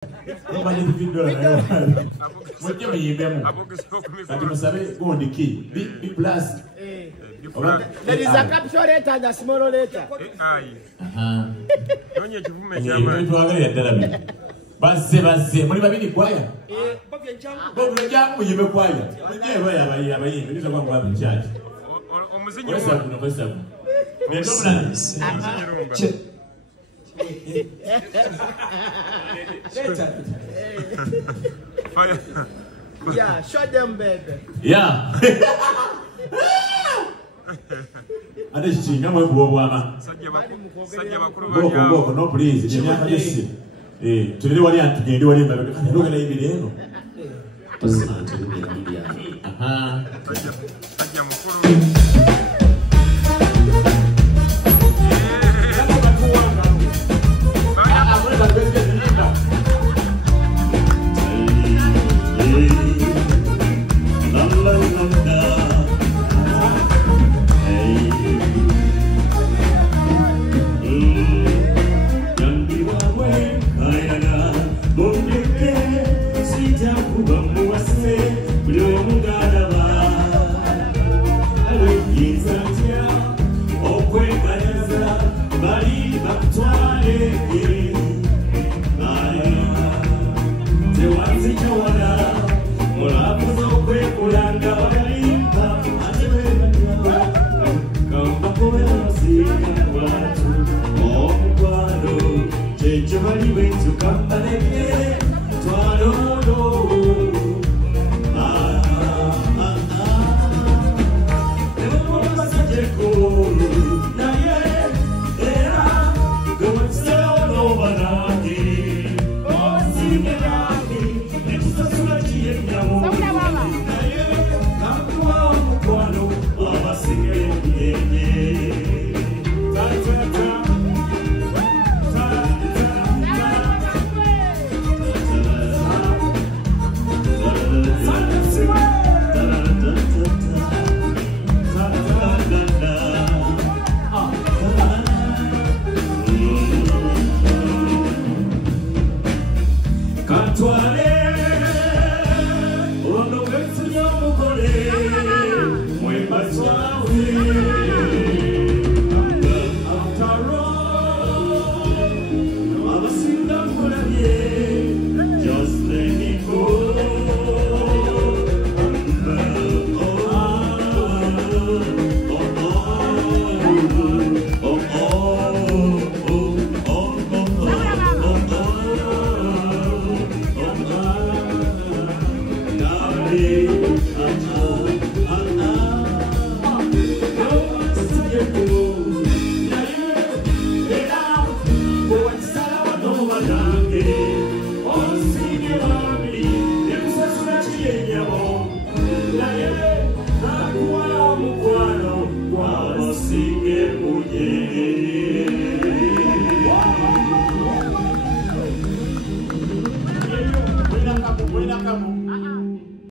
Nobody to feed dollar. What you mean, Bemo? But you say go on the key. Big plus. There is a capital letter and a small letter. Base, muri babiri kwaya. Bobu jangu yime kwaya. Ndiye bayi. Ndizo kwa kwa mchaji. Omuzinyi wesa. Ndio mlani. Yeah, show them, baby. Yeah. Ade chinga mwe bwobwama. Boko no please. Jenya yesi. Tulele wali antugende wali mbabe kana loga na ibiri eno. Asante ndio. Aha. Sajja mukuru. Cantuare